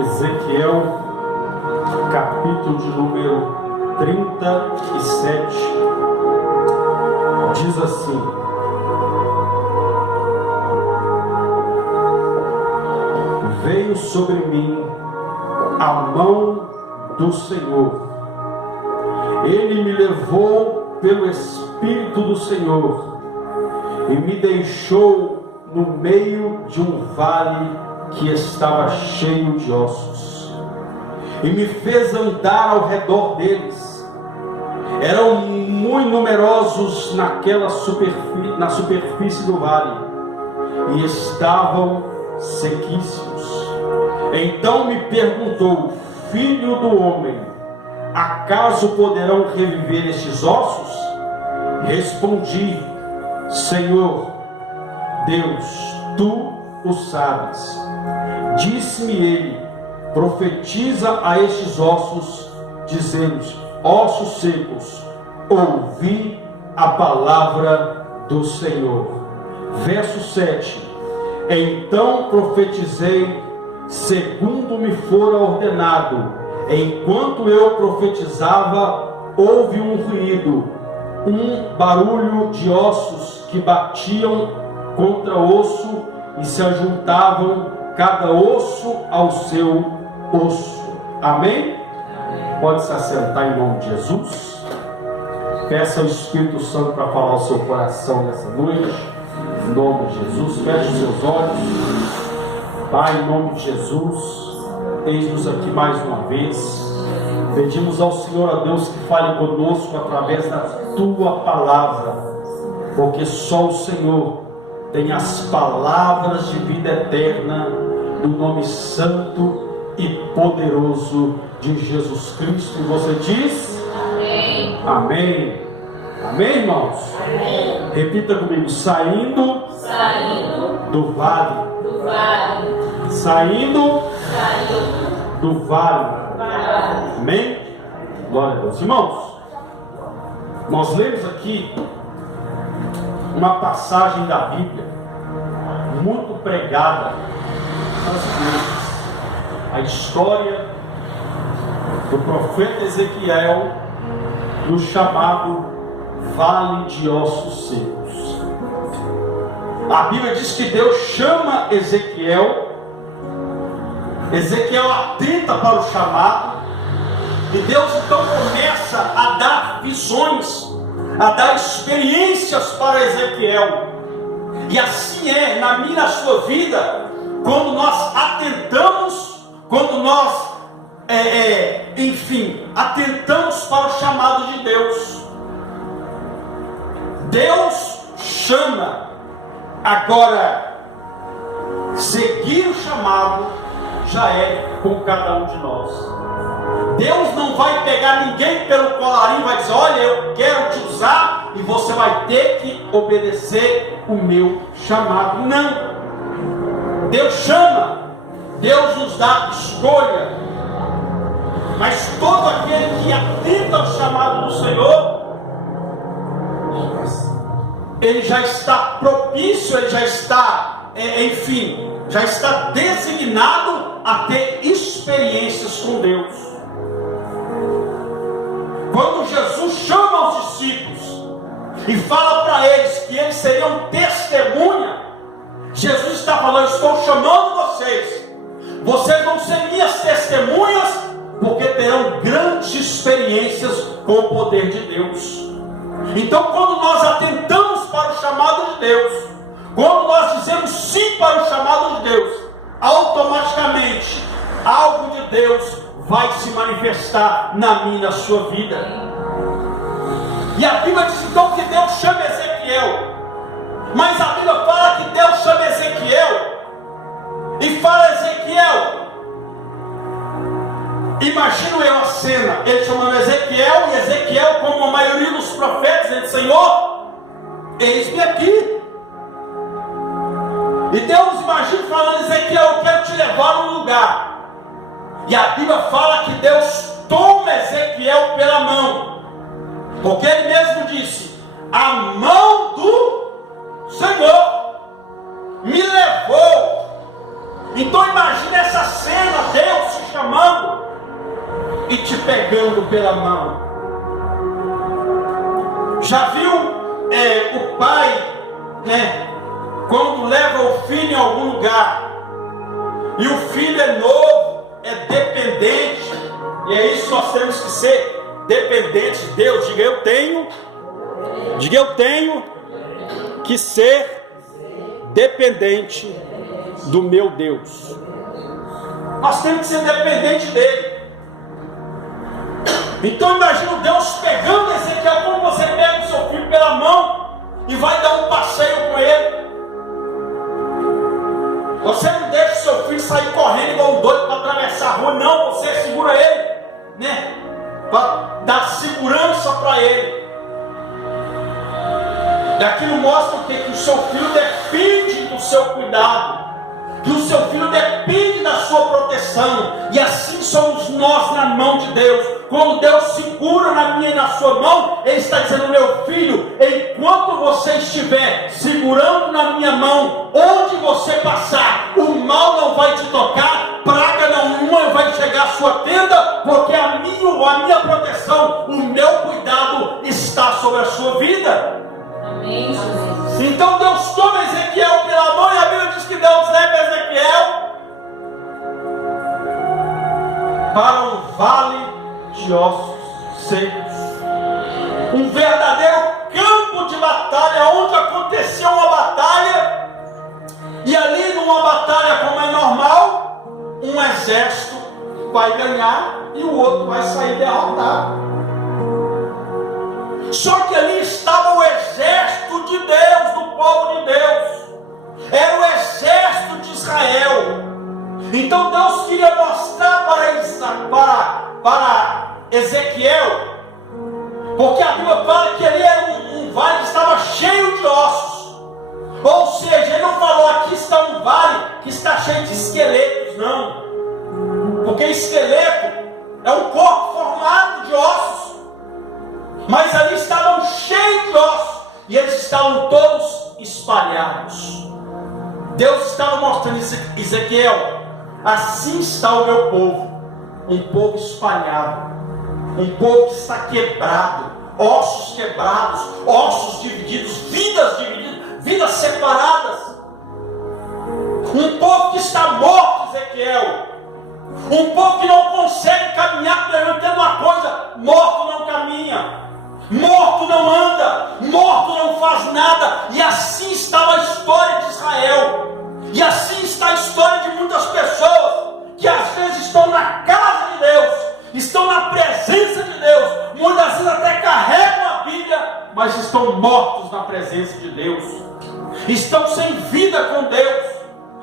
Ezequiel, capítulo de número 37, diz assim: veio sobre mim a mão do Senhor, Ele me levou pelo Espírito do Senhor e me deixou no meio de um vale que estava cheio de ossos, e me fez andar ao redor deles. Eram muito numerosos na superfície do vale, e estavam sequíssimos. Então me perguntou: filho do homem, acaso poderão reviver estes ossos? Respondi: Senhor Deus, tu o sabes. Disse-me ele: profetiza a estes ossos, dizendo: ossos secos, ouvi a palavra do Senhor. Verso 7: então profetizei segundo me fora ordenado. Enquanto eu profetizava, houve um ruído, um barulho de ossos que batiam contra osso e se ajuntavam, cada osso ao seu osso. Amém? Pode se assentar em nome de Jesus. Peça ao Espírito Santo para falar ao seu coração nessa noite, em nome de Jesus. Feche os seus olhos. Pai, em nome de Jesus, eis-nos aqui mais uma vez. Pedimos ao Senhor, a Deus, que fale conosco através da tua palavra, porque só o Senhor tem as palavras de vida eterna, no nome santo e poderoso de Jesus Cristo. E você diz? Amém. Amém. Amém, irmãos? Amém. Repita comigo: saindo do vale. Saindo do vale. Amém? Glória a Deus. Irmãos, nós lemos aqui uma passagem da Bíblia muito pregada nas igrejas. A história do profeta Ezequiel no chamado Vale de Ossos Secos. A Bíblia diz que Deus chama Ezequiel atenta para o chamado, e Deus então começa a dar visões, a dar experiências para Ezequiel. E assim é na minha e na sua vida, quando nós atentamos, quando nós atentamos para o chamado de Deus. Deus chama. Agora, seguir o chamado já é com cada um de nós. Deus não vai pegar ninguém pelo colarinho e vai dizer: olha, eu quero te usar e você vai ter que obedecer o meu chamado. Não. Deus chama, Deus nos dá escolha, mas todo aquele que atenta ao chamado do Senhor, ele já está propício, ele já está, já está designado a ter experiências com Deus. Quando Jesus chama os discípulos e fala para eles que eles seriam testemunha, Jesus está falando: estou chamando vocês, vocês vão ser minhas testemunhas, porque terão grandes experiências com o poder de Deus. Então, quando nós atentamos para o chamado de Deus, quando nós dizemos sim para o chamado de Deus, automaticamente algo de Deus vai se manifestar na minha e na sua vida. E a Bíblia diz então que Deus chama Ezequiel, mas a Bíblia fala que Deus chama Ezequiel e fala: Ezequiel, imagino eu a cena, ele chamando Ezequiel, e Ezequiel, como a maioria dos profetas, ele diz: Senhor, eis-me aqui. E Deus, imagina, falando: Ezequiel, eu quero te levar a um lugar. E a Bíblia fala que Deus toma Ezequiel pela mão, porque ele mesmo disse: a mão do Senhor me levou. Então imagine essa cena, Deus e te pegando pela mão. Já viu o pai, quando leva o filho em algum lugar, e o filho é novo, é dependente, e é isso que nós temos que ser, dependentes de Deus. Diga eu tenho que ser dependente do meu Deus. Nós temos que ser dependentes dele. Então imagina Deus pegando Ezequiel, como você pega o seu filho pela mão e vai dar um passeio com ele. Você não deixa o seu filho sair correndo igual um doido para atravessar a rua, não. Você segura ele, para dar segurança para ele. E aquilo mostra o quê? Que o seu filho depende do seu cuidado, que o seu filho depende da sua proteção. E assim somos nós na mão de Deus. Quando Deus segura na minha e na sua mão, Ele está dizendo: meu filho, enquanto você estiver segurando na minha mão, onde você passar, o mal não vai te tocar, praga nenhuma vai chegar à sua tenda, porque a minha proteção, o meu cuidado está sobre a sua vida. Amém, Jesus. Então Deus toma Ezequiel pela mão, e a Bíblia diz que Deus leva Ezequiel para um vale de ossos secos, um verdadeiro campo de batalha, onde aconteceu uma batalha, e ali numa batalha, como é normal, um exército vai ganhar e o outro vai sair derrotado. Só que ali estava o exército de Deus, do povo de Deus, era o exército de Israel. Então Deus queria mostrar para Ezequiel, porque a Bíblia fala que ali era um vale que estava cheio de ossos. Ou seja, ele não falou: aqui está um vale que está cheio de esqueletos, não, porque esqueleto é um corpo formado de ossos, mas ali estavam cheios de ossos, e eles estavam todos espalhados. Deus estava mostrando a Ezequiel: assim está o meu povo, um povo espalhado, um povo que está quebrado, ossos quebrados, ossos divididos, vidas divididas, vidas separadas, um povo que está morto, Ezequiel, um povo que não consegue caminhar. Eu entendo uma coisa: morto não caminha, morto não anda, morto não faz nada. E assim estava a história de Israel, e assim está a história de muitas pessoas que às vezes estão na casa de Deus, estão na presença de Deus, muitas vezes até carregam a Bíblia, mas estão mortos na presença de Deus, estão sem vida com Deus,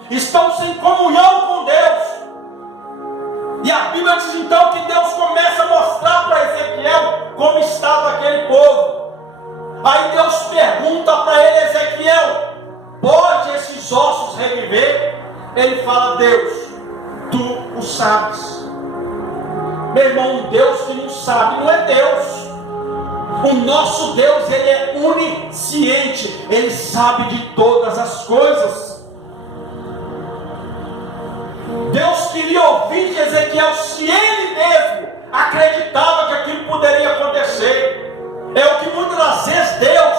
estão sem comunhão com Deus. E a Bíblia diz então que Deus começa a mostrar para Ezequiel como estava aquele povo. Aí Deus pergunta para ele: Ezequiel, pode esses ossos reviver? Ele fala: Deus, tu o sabes. Meu irmão, um Deus que não sabe não é Deus. O nosso Deus, Ele é onisciente, Ele sabe de todas as coisas. Deus queria ouvir de Ezequiel se ele mesmo acreditava que aquilo poderia acontecer. É o que muitas das vezes Deus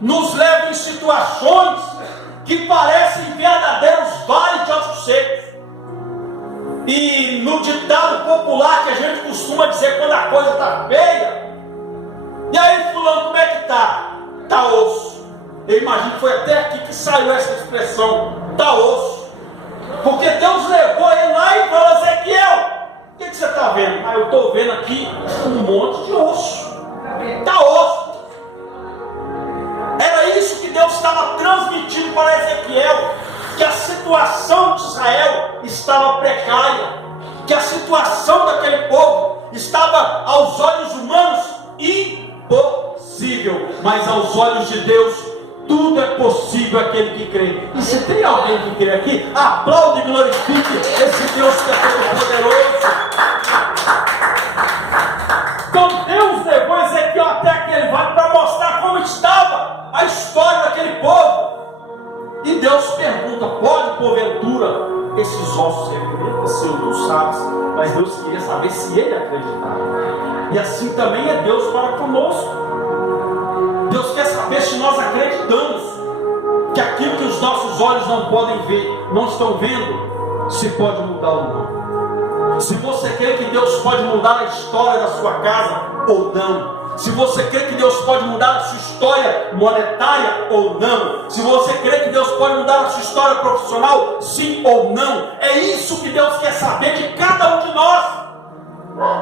nos leva em situações que parecem verdadeiros vales de ossos secos. E no ditado popular que a gente costuma dizer quando a coisa está feia: e aí fulano, como é que está? Está osso. Eu imagino que foi até aqui que saiu essa expressão: está osso. Porque Deus levou ele lá e falou: Ezequiel, o que você está vendo? Eu estou vendo aqui um monte de osso. Está osso. Era isso que Deus estava transmitindo para Ezequiel, que a situação de Israel estava precária, que a situação daquele povo estava aos olhos humanos impossível, mas aos olhos de Deus tudo é possível aquele que crê. E se tem alguém que crê aqui, aplaude e glorifique esse Deus que é todo poderoso. Então Deus levou Ezequiel até aquele vale para mostrar como estava a história daquele povo. E Deus pergunta: pode porventura esses ossos reviver? Senhor, tu sabes. mas Deus queria saber se ele acreditava. E assim também é Deus para conosco. Deus quer saber se nós acreditamos que aquilo que os nossos olhos não podem ver, não estão vendo, se pode mudar ou não. Se você crê que Deus pode mudar a história da sua casa ou não. Se você crê que Deus pode mudar a sua história monetária ou não. Se você crê que Deus pode mudar a sua história profissional, sim ou não. É isso que Deus quer saber de cada um de nós.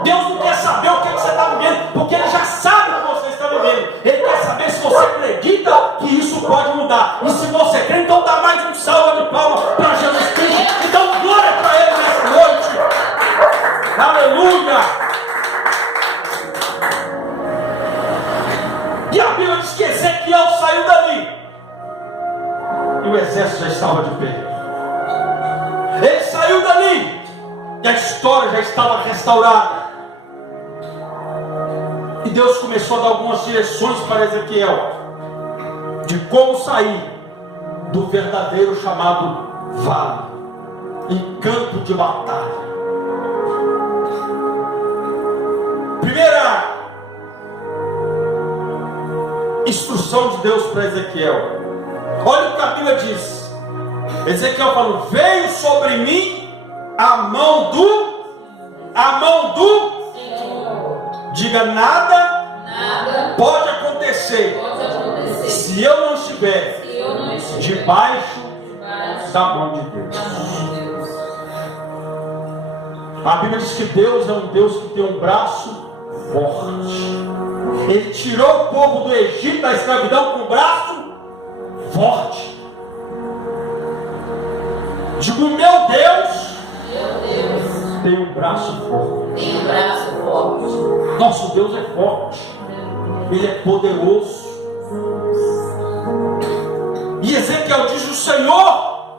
Deus não quer saber o que você está vivendo, porque Ele já sabe o que você está vivendo. Ele quer saber se você acredita que isso pode mudar. E se você crê, então dá mais um salve de palmas para Jesus Cristo. Então glória para Ele nessa noite. Aleluia. E a Bíblia diz que Ezequiel saiu dali e o exército já estava de pé. Ele saiu dali e a história já estava restaurada. E Deus começou a dar algumas direções para Ezequiel de como sair do verdadeiro chamado vale em campo de batalha. Primeira instrução de Deus para Ezequiel. Olha o que a Bíblia diz. Ezequiel falou: veio sobre mim a mão do Senhor. Diga: nada pode acontecer se eu não estiver debaixo da mão de Deus. A Bíblia diz que Deus é um Deus que tem um braço forte. Ele tirou o povo do Egito da escravidão com um braço forte. Digo: meu Deus tem um braço forte. Nosso Deus é forte. Ele é poderoso. E Ezequiel diz: o Senhor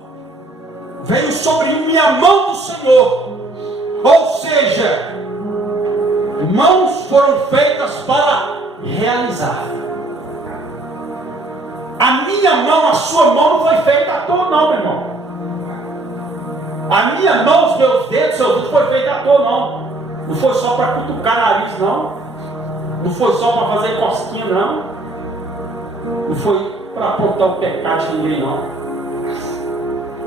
veio sobre mim a mão do Senhor. Ou seja, mãos foram feitas para realizar. A minha mão, a sua mão não foi feita à toa não, meu irmão. A minha mão, os meus dedos, seu dedo foi feito à toa não. Não foi só para cutucar nariz não. Não foi só para fazer cosquinha não. Não foi para apontar o pecado de ninguém não.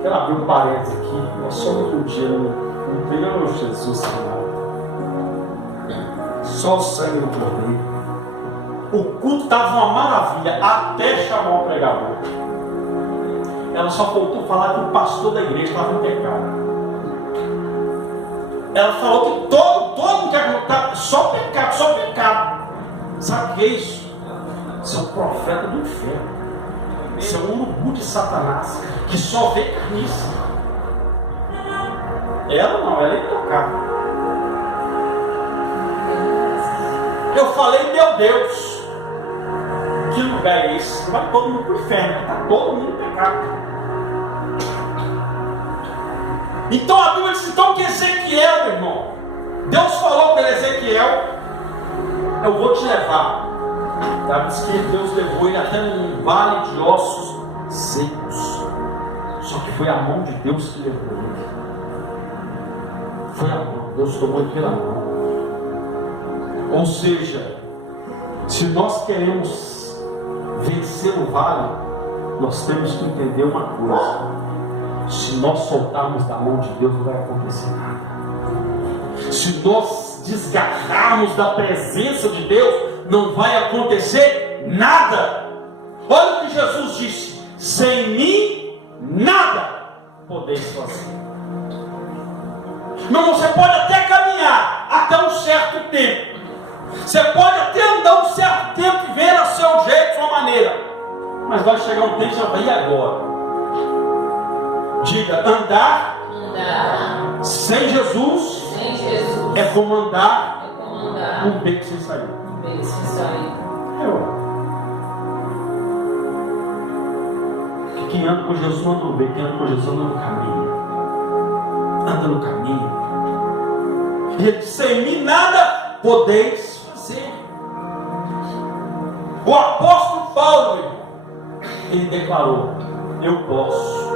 Quero abrir um parênteses aqui. Nós somos um dia, não tem não, Jesus não. Só o sangue do Cordeiro. O culto estava uma maravilha até chamar o pregador. Ela só faltou falar que o pastor da igreja estava em pecado. Ela falou que todo mundo quer lutar, só pecado. Sabe o que é isso? Isso é um profeta do inferno. Isso é um urubu de Satanás que só vê carniça. Ela não, ela é intocável. Eu falei: meu Deus, que lugar é esse? Vai todo mundo para o inferno, está todo mundo em pecado. Então a Bíblia diz então que Ezequiel, meu irmão, Deus falou para Ezequiel: eu vou te levar. Tá? Diz que Deus levou ele até num vale de ossos secos. Só que foi a mão de Deus que levou ele. Foi a mão, Deus tomou ele pela mão. Ou seja, se nós queremos vencer o vale, nós temos que entender uma coisa: se nós soltarmos da mão de Deus, não vai acontecer nada. Se nós desgarrarmos da presença de Deus, não vai acontecer nada. Olha o que Jesus disse: sem mim nada podeis fazer. Meu irmão, você pode até caminhar até um certo tempo. Você pode até andar um certo tempo e ver a seu jeito, sua maneira. Mas vai chegar um tempo que você vai: e agora? Diga: andar sem Jesus é como andar um beco sem sair. Quem anda com Jesus não anda no beco, quem anda com Jesus anda no caminho. Anda no caminho. E sem mim nada podeis fazer. O apóstolo Paulo, irmão, ele declarou: eu posso.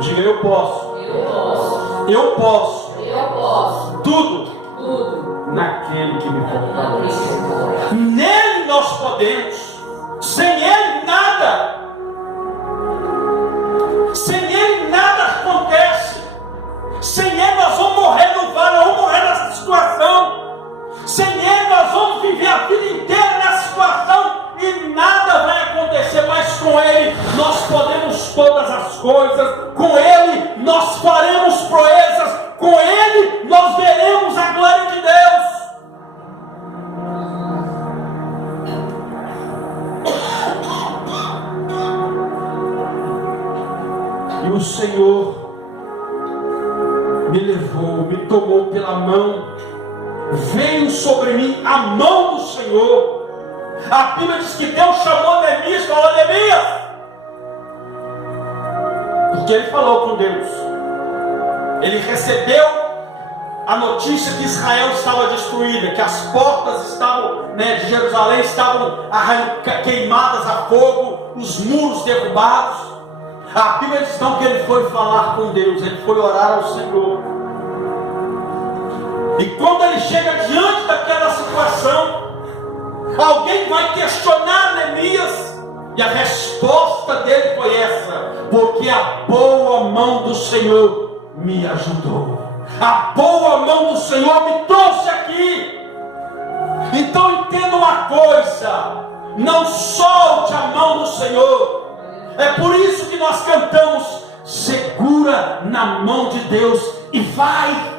Diga: eu posso. Eu posso. Tudo me tomou pela mão, veio sobre mim a mão do Senhor. A Bíblia diz que Deus chamou Neemias e falou: Neemias, porque ele falou com Deus. Ele recebeu a notícia que Israel estava destruída, que as portas estavam, de Jerusalém estavam queimadas a fogo, os muros derrubados. A Bíblia diz então que ele foi falar com Deus, ele foi orar ao Senhor. E quando ele chega diante daquela situação, alguém vai questionar Neemias, e a resposta dele foi essa: porque a boa mão do Senhor me ajudou. A boa mão do Senhor me trouxe aqui. Então entenda uma coisa: não solte a mão do Senhor. É por isso que nós cantamos: segura na mão de Deus e vai.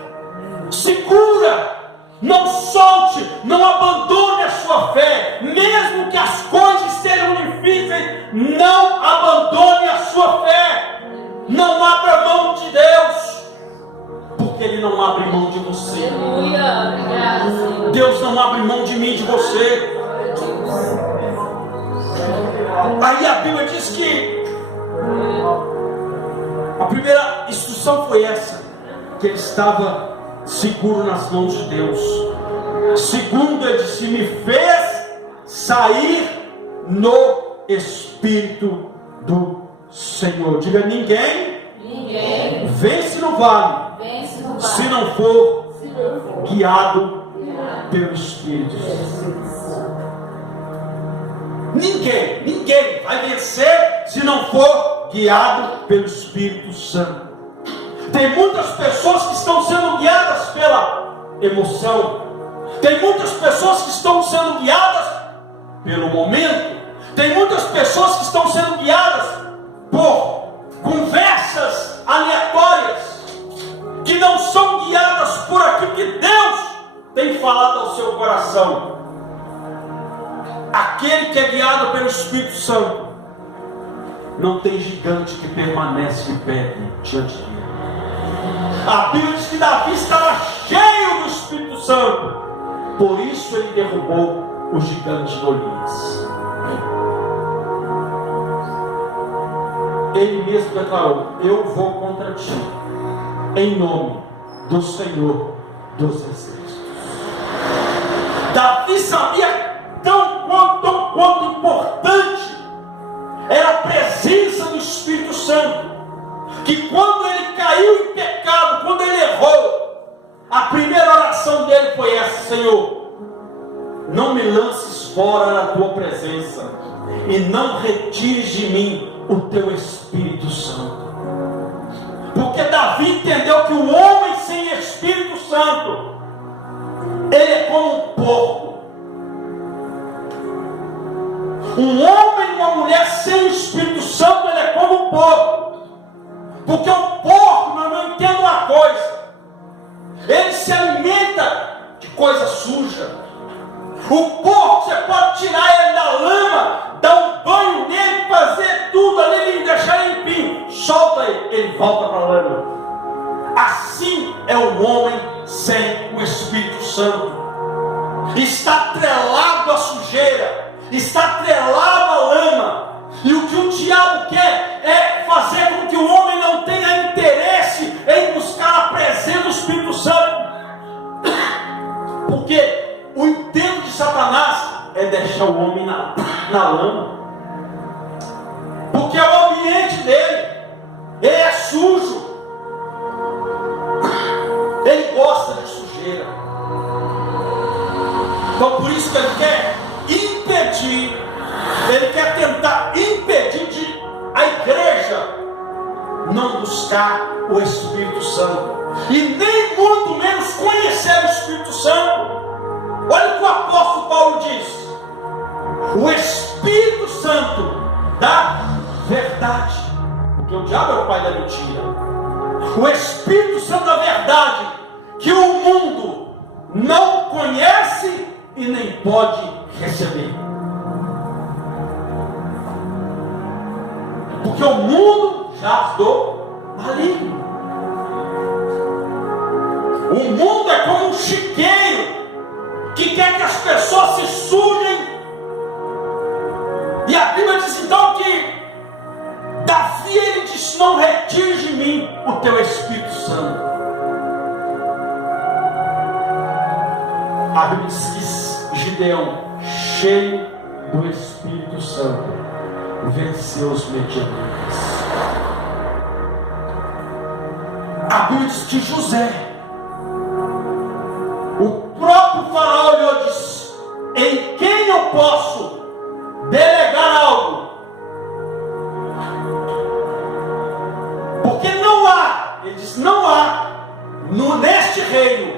Segura, não solte, não abandone a sua fé, mesmo que as coisas sejam difíceis. Não abandone a sua fé. Não abra mão de Deus, porque Ele não abre mão de você. Aleluia, obrigado, Senhor. Deus não abre mão de mim e de você. Aí a Bíblia diz que a primeira instrução foi essa: que ele estava seguro nas mãos de Deus. Segundo, ele disse: me fez sair no Espírito do Senhor. Diga: ninguém vence no vale se não for guiado pelo Espírito Santo. Ninguém vai vencer se não for guiado pelo Espírito Santo. Tem muitas pessoas que estão sendo guiadas pela emoção. Tem muitas pessoas que estão sendo guiadas pelo momento. Tem muitas pessoas que estão sendo guiadas por conversas aleatórias, que não são guiadas por aquilo que Deus tem falado ao seu coração. Aquele que é guiado pelo Espírito Santo, não tem gigante que permanece de pé diante dele. A Bíblia diz que Davi estava cheio do Espírito Santo, por isso ele derrubou o gigante Golias. Ele mesmo declarou: eu vou contra ti, em nome do Senhor dos Exércitos. Davi sabia tão quanto importante era a presença do Espírito Santo, que quando ele caiu em pecado, quando ele errou, a primeira oração dele foi essa: Senhor, não me lances fora da tua presença, e não retires de mim o teu Espírito Santo. Porque Davi entendeu que o homem sem Espírito Santo, ele é como um porco. Um homem e uma mulher sem o Espírito Santo, ele é como um porco. Porque o porco, meu irmão, entenda uma coisa: ele se alimenta de coisa suja. O porco, você pode tirar ele da lama, dar um banho nele, fazer tudo ali, deixar ele limpinho, solta ele, ele volta para a lama. Assim é o homem sem o Espírito Santo. Está atrelado à sujeira, está atrelado à lama. E o que o diabo quer é fazer com que o homem não tenha interesse em buscar a presença do Espírito Santo. Porque o intento de Satanás é deixar o homem na lama. Porque é o ambiente dele, ele é sujo, ele gosta de sujeira. Então por isso que ele quer impedir, ele quer tentar impedir a igreja não buscar o Espírito Santo, e nem muito menos conhecer o Espírito Santo. Olha o que o apóstolo Paulo diz: o Espírito Santo da verdade, porque o diabo é o pai da mentira. O Espírito Santo da verdade, que o mundo não conhece e nem pode receber. Porque o mundo jaz do maligno. O mundo é como um chiqueiro que quer que as pessoas se sujem. E a Bíblia diz então que Davi, ele diz: não retire de mim o teu Espírito Santo. A Bíblia diz que Gideão, cheio do Espírito Santo, venceu os medianitas. A Bíblia diz que José, o próprio faraó olhou e disse: em quem eu posso delegar algo? Porque não há, ele disse, não há neste reino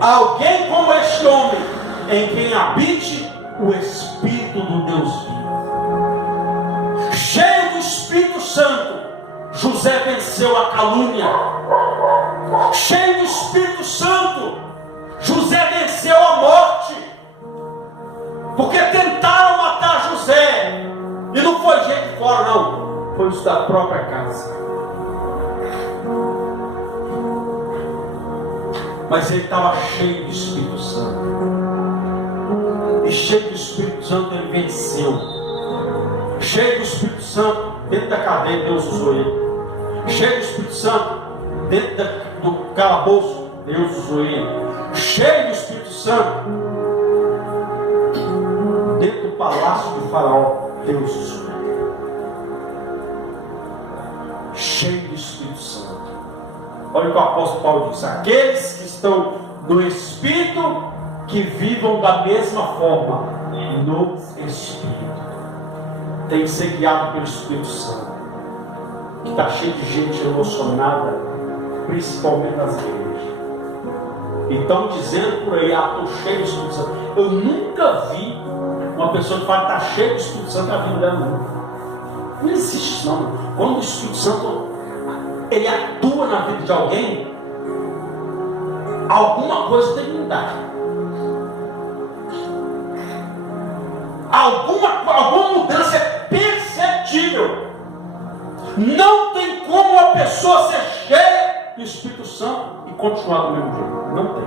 alguém como este homem, em quem habite o Espírito do Deus vivo. Cheio do Espírito Santo, José venceu a calúnia. Cheio do Espírito Santo, José venceu a morte. Porque tentaram matar José, e não foi gente de fora, não, foi os da própria casa. Mas ele estava cheio do Espírito Santo. E cheio do Espírito Santo ele venceu. Cheio do Espírito Santo, dentro da cadeia Deus usou ele. Cheio do Espírito Santo, dentro do calabouço Deus usou ele. Cheio do Espírito Santo, dentro do palácio de Faraó Deus usou ele. Cheio do Espírito Santo. Olha o que o apóstolo Paulo diz: aqueles que estão no Espírito, que vivam da mesma forma no Espírito. Tem que ser guiado pelo Espírito Santo, que está cheio de gente emocionada, principalmente nas igrejas. Então dizendo por aí: estou cheio do Espírito Santo. Eu nunca vi uma pessoa que fala que está cheio do Espírito Santo na vida dela. Não existe isso, não. Quando o Espírito Santo ele atua na vida de alguém, alguma coisa tem que mudar. Alguma mudança é perceptível. Não tem como uma pessoa ser cheia do Espírito Santo e continuar do mesmo jeito. Não tem.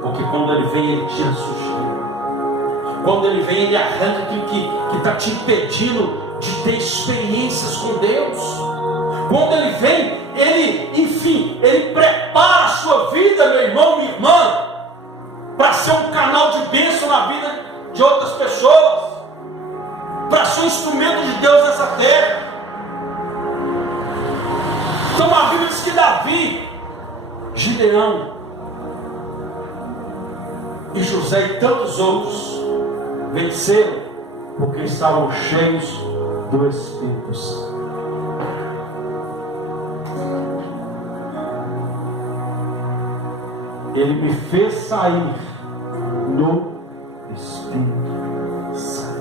Porque quando ele vem, ele tira a sujeira. Quando ele vem, ele arranca aquilo que está te impedindo de ter experiências com Deus. Quando ele vem, ele prepara a sua vida, meu irmão, minha irmã, para ser um canal de bênção na vida de outras pessoas, para ser um instrumento de Deus nessa terra. Então a Bíblia diz que Davi, Gideão e José e tantos outros venceram porque estavam cheios do Espírito Santo. Ele me fez sair no Espírito Santo.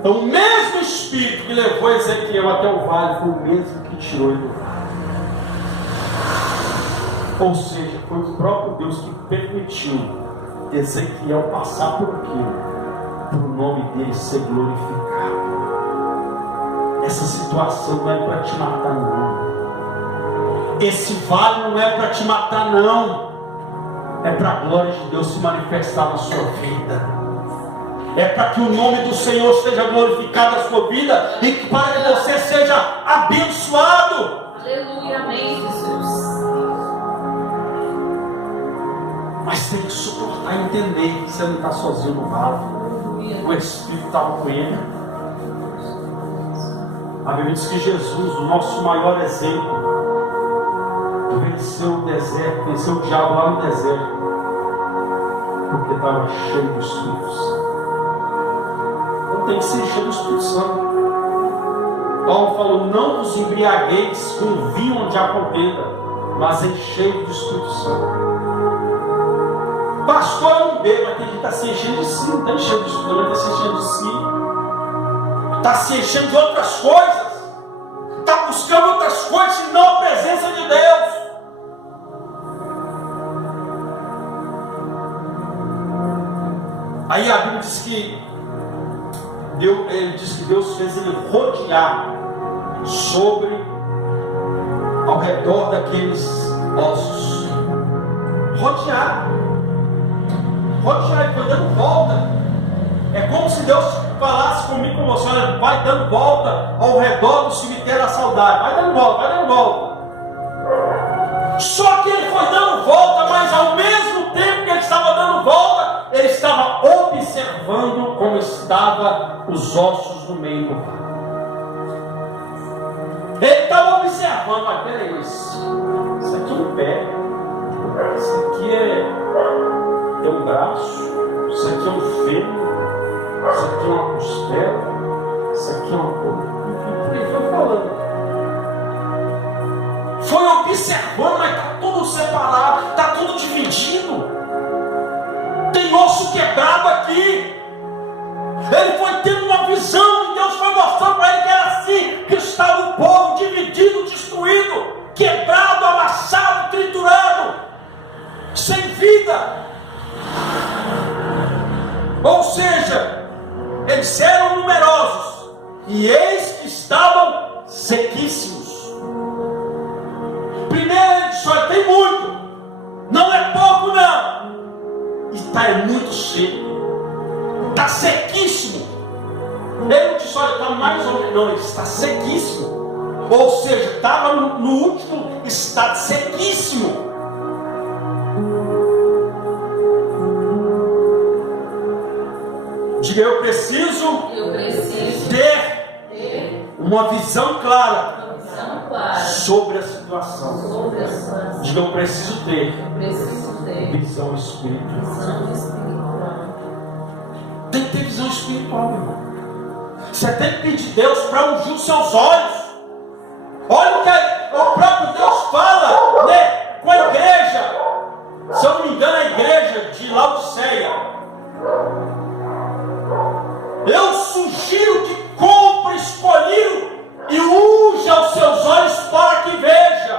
Então, o mesmo Espírito que levou Ezequiel até o vale foi o mesmo que tirou ele do vale. Ou seja, foi o próprio Deus que permitiu Ezequiel passar por aquilo, para o nome dele ser glorificado. Essa situação não é para te matar, não. Esse vale não é para te matar, não. É para a glória de Deus se manifestar na sua vida. É para que o nome do Senhor seja glorificado na sua vida e para que você seja abençoado. Aleluia, amém, Jesus. Mas tem que suportar e entender que você não está sozinho no vale. O Espírito estava com ele. A Bíblia diz que Jesus, o nosso maior exemplo, venceu o deserto, venceu o diabo lá no deserto, porque estava cheio do Espírito Santo. Então tem que ser cheio do Espírito Santo. Paulo falou: não vos embriagueis com vinho onde há contenda, mas enchei do Espírito Santo. Pastor, eu não bebo, mas tem que estar se enchendo de si, não está enchendo do Espírito, não está se enchendo de si, está se enchendo de outras coisas, está buscando outras coisas, senão a presença de Deus. Aí a Bíblia diz que Deus fez ele rodear sobre ao redor daqueles ossos. Rodear, ele foi dando volta. É como se Deus falasse comigo, com você: olha, vai dando volta ao redor do cemitério da saudade, vai dando volta. Só que ele foi dando volta, mas ao mesmo tempo que ele estava dando volta, ele estava observando como estavam os ossos no meio do vale. Ele estava observando: mas peraí, isso aqui é um pé, isso aqui é um braço, isso aqui é um fêmur, isso aqui é uma costela, isso aqui é uma coluna. Ele foi falando. Foi observando, mas está tudo separado, está tudo dividido. Tem osso quebrado aqui. Ele foi tendo uma visão e Deus foi mostrando para ele que era assim que estava o povo, dividido, destruído, quebrado, amassado, triturado, sem vida. Ou seja, eles eram numerosos e eis que estavam sequíssimos. Primeiro ele disse: olha, tem muito, não é pouco não, e está muito seco, está sequíssimo. Ele não disse: olha, está mais ou menos, não, ele está sequíssimo. Ou seja, estava no último estado, sequíssimo. Diga: eu preciso ter uma visão clara sobre a situação. Diga: eu preciso ter visão espiritual. Tem que ter visão espiritual, meu irmão. Você tem que pedir Deus para ungir os seus olhos. Olha o que o próprio Deus fala, né, com a igreja. Se eu não me engano, a igreja de Laodiceia. Eu sugiro que compre escolhido e unja os seus olhos para que veja.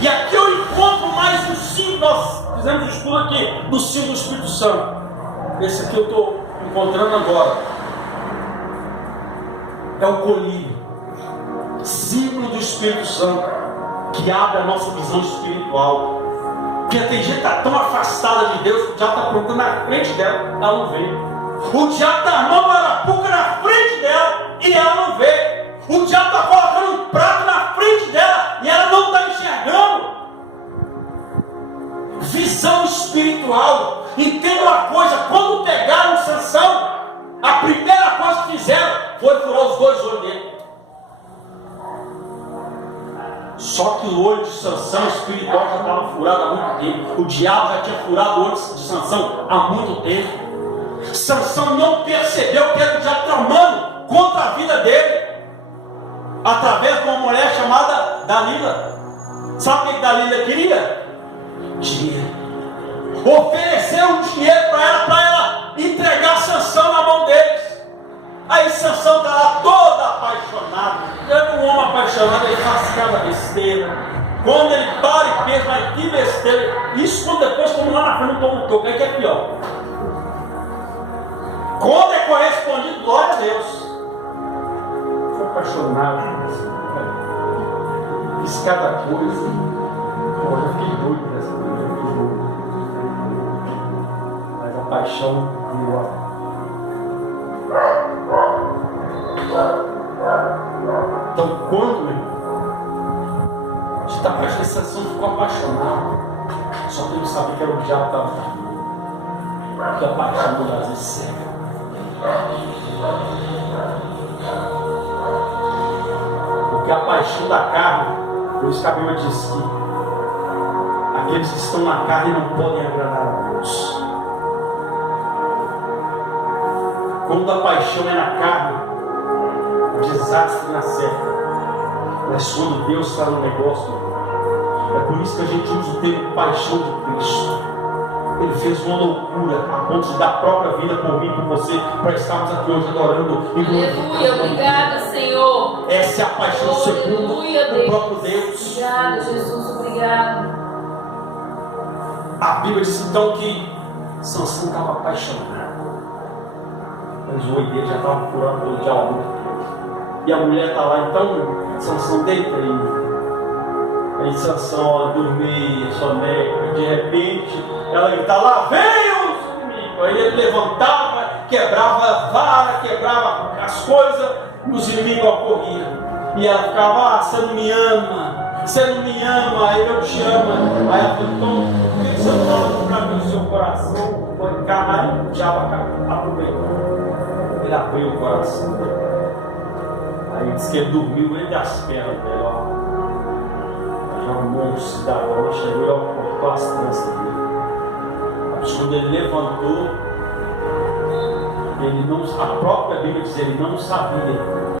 E aqui eu encontro mais um símbolo. Nós fizemos um estudo aqui do símbolo do Espírito Santo. Esse aqui eu estou encontrando agora. É o colírio, símbolo do Espírito Santo, que abre a nossa visão espiritual. Porque tem gente que está tão afastada de Deus que o diabo está colocando na frente dela, ela não vê. O diabo está armando uma arapuca na frente dela e ela não vê. O diabo está colocando um prato na frente dela e ela não está enxergando. Visão espiritual. Entenda uma coisa: quando pegaram Sansão, a primeira coisa que fizeram foi furar os dois olhos dele. Só que o olho de Sansão espiritual já estava furado há muito tempo. O diabo já tinha furado o olho de Sansão há muito tempo. Sansão não percebeu que era o diabo tramando contra a vida dele, através de uma mulher chamada Dalila. Sabe o que Dalila queria? Dinheiro. Ofereceu um dinheiro para ela entregar Sansão na mão deles. Aí Sansão está lá todo apaixonado. É um homem apaixonado, ele faz cada besteira. Quando ele para e pensa: mas que besteira. Isso quando depois, como lá na frente, não toma um toco, aí que é pior. Quando é correspondido, glória a Deus. Foi apaixonado. Fiz cada coisa. Eu já fiquei doido dessa coisa. Mas a paixão virou a... Então, quando, meu irmão, a gente está prestando atenção, ficou apaixonado, só que ele sabia que era o diabo que estava tratando. Porque a paixão do Brasil cega. Porque a paixão da carne, por isso que a Bíblia diz que aqueles que estão na carne não podem agradar a Deus. Quando a paixão é na carne, o desastre na certa. Mas quando Deus está no negócio, é por isso que a gente usa o termo paixão de Cristo. Ele fez uma loucura a ponto de dar a própria vida por mim e por você, para estarmos aqui hoje adorando e glorificando. Aleluia, obrigada, Senhor. Essa é a paixão segundo o próprio Deus. Obrigada, Jesus, obrigado. A Bíblia diz então que Sansão estava apaixonado. Mas o olho dele já estava furado pelo diabo. E a mulher está lá, então Sansão deita aí. Aí Sansão dormia, soneca, de repente ela está lá, veio os inimigos. Aí ele levantava, quebrava a vara, quebrava as coisas, e os inimigos ocorriam. E ela ficava, você não me ama, você não me ama, aí eu te amo. Aí ela falou, então, por que você não fala para mim o seu coração? Foi cá, o diabo aproveitou. Ele abriu o coração dele. Aí disse que ele dormiu entre as pernas dela. Já um bom cidadão chegou e cortou as tranças dele. Quando ele levantou, ele não, a própria Bíblia diz, ele não sabia